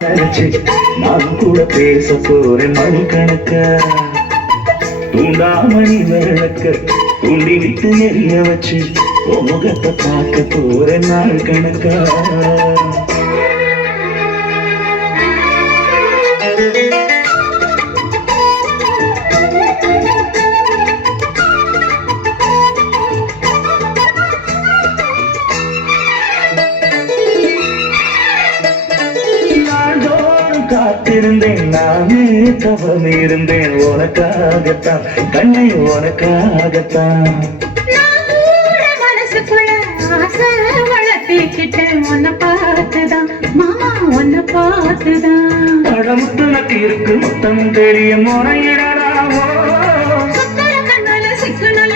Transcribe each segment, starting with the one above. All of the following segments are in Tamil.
நான் கூட பேச போறேன் மணிக்கணக்க தூண்டாமணி விளக்க தூண்டி விட்டு எரிய வச்சு முகத்தை பார்க்க போறேன் நாள் கணக்கா. காத்திருந்தேன் நானே தவம் இருந்தேன் உனக்காகத்தான் கண்ணை உனக்காகத்தான். மனசுக்குள்ள ஆசை வளர்த்திக்கிட்டேன் உன்னை பார்த்துதான் மாமா உன்னை பார்த்துதான். பழமுத்து நக்கு இருக்கு முத்தம் தெரிய முறையிடலாமோ கண்ணால சிக்கனல்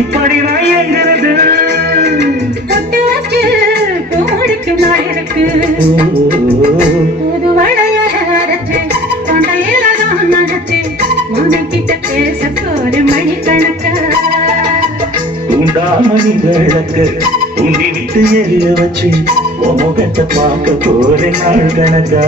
இப்படி நான் எங்கிறது புது வளைய அரைச்சு தொண்டையில தான் நினைச்சு மனைக்கிட்ட பேச போற மணிக்கணக்கா. தூண்டாமணி விளக்கு தூண்டி விட்டு எரிய வச்சு முகத்தை பார்க்க போற நாள் கணக்கா.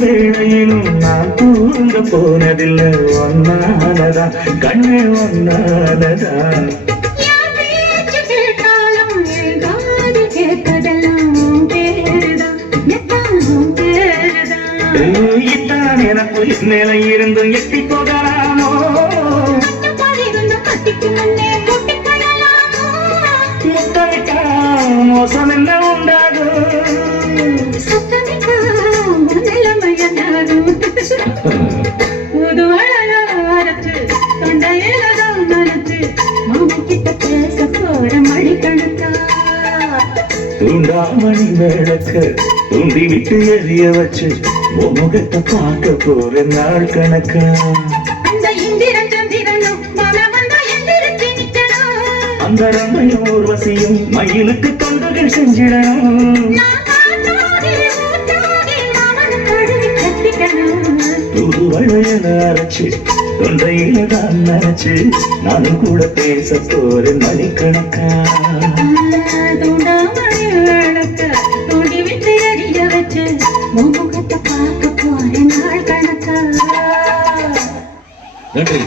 வேளையிலும் நான் தூங்க போனதில்லை ஒன்னாலதான் கண்ணே ஒன்னாலதான். இத்தான் எனக்கு நிலை இருந்தும் எட்டி போகலாமோ முத்தமிட்டா மோசம் என்ன உண்டாகும் புது அரைச்சு தொண்டையில தான் நினைச்சு மாமக்கிட்ட பேச போற மணிக்கணக்கா. தூண்டாமணி விளக்க தூண்டி விட்டு எரிய வச்சு முகத்தை பார்க்க போற நாள் கணக்கா. அந்த இந்திரன் சந்திரனும் எந்திரிச்சு நிக்கணும். அந்த ரம்மையும் ஊர்வசியும் மயிலுக்கு தொண்டுகள் செஞ்சிடணும். புது வளையல அரைச்சு தொண்டையில தான் நினைச்சு நானும் கூட பேச போறேன் மணிக்கணக்கா. தூண்டாமணி விளக்க தூண்டி விட்டு எரிய வச்சு முகத்தை பார்க்க போறேன் நாள் கணக்கா. நன்றி.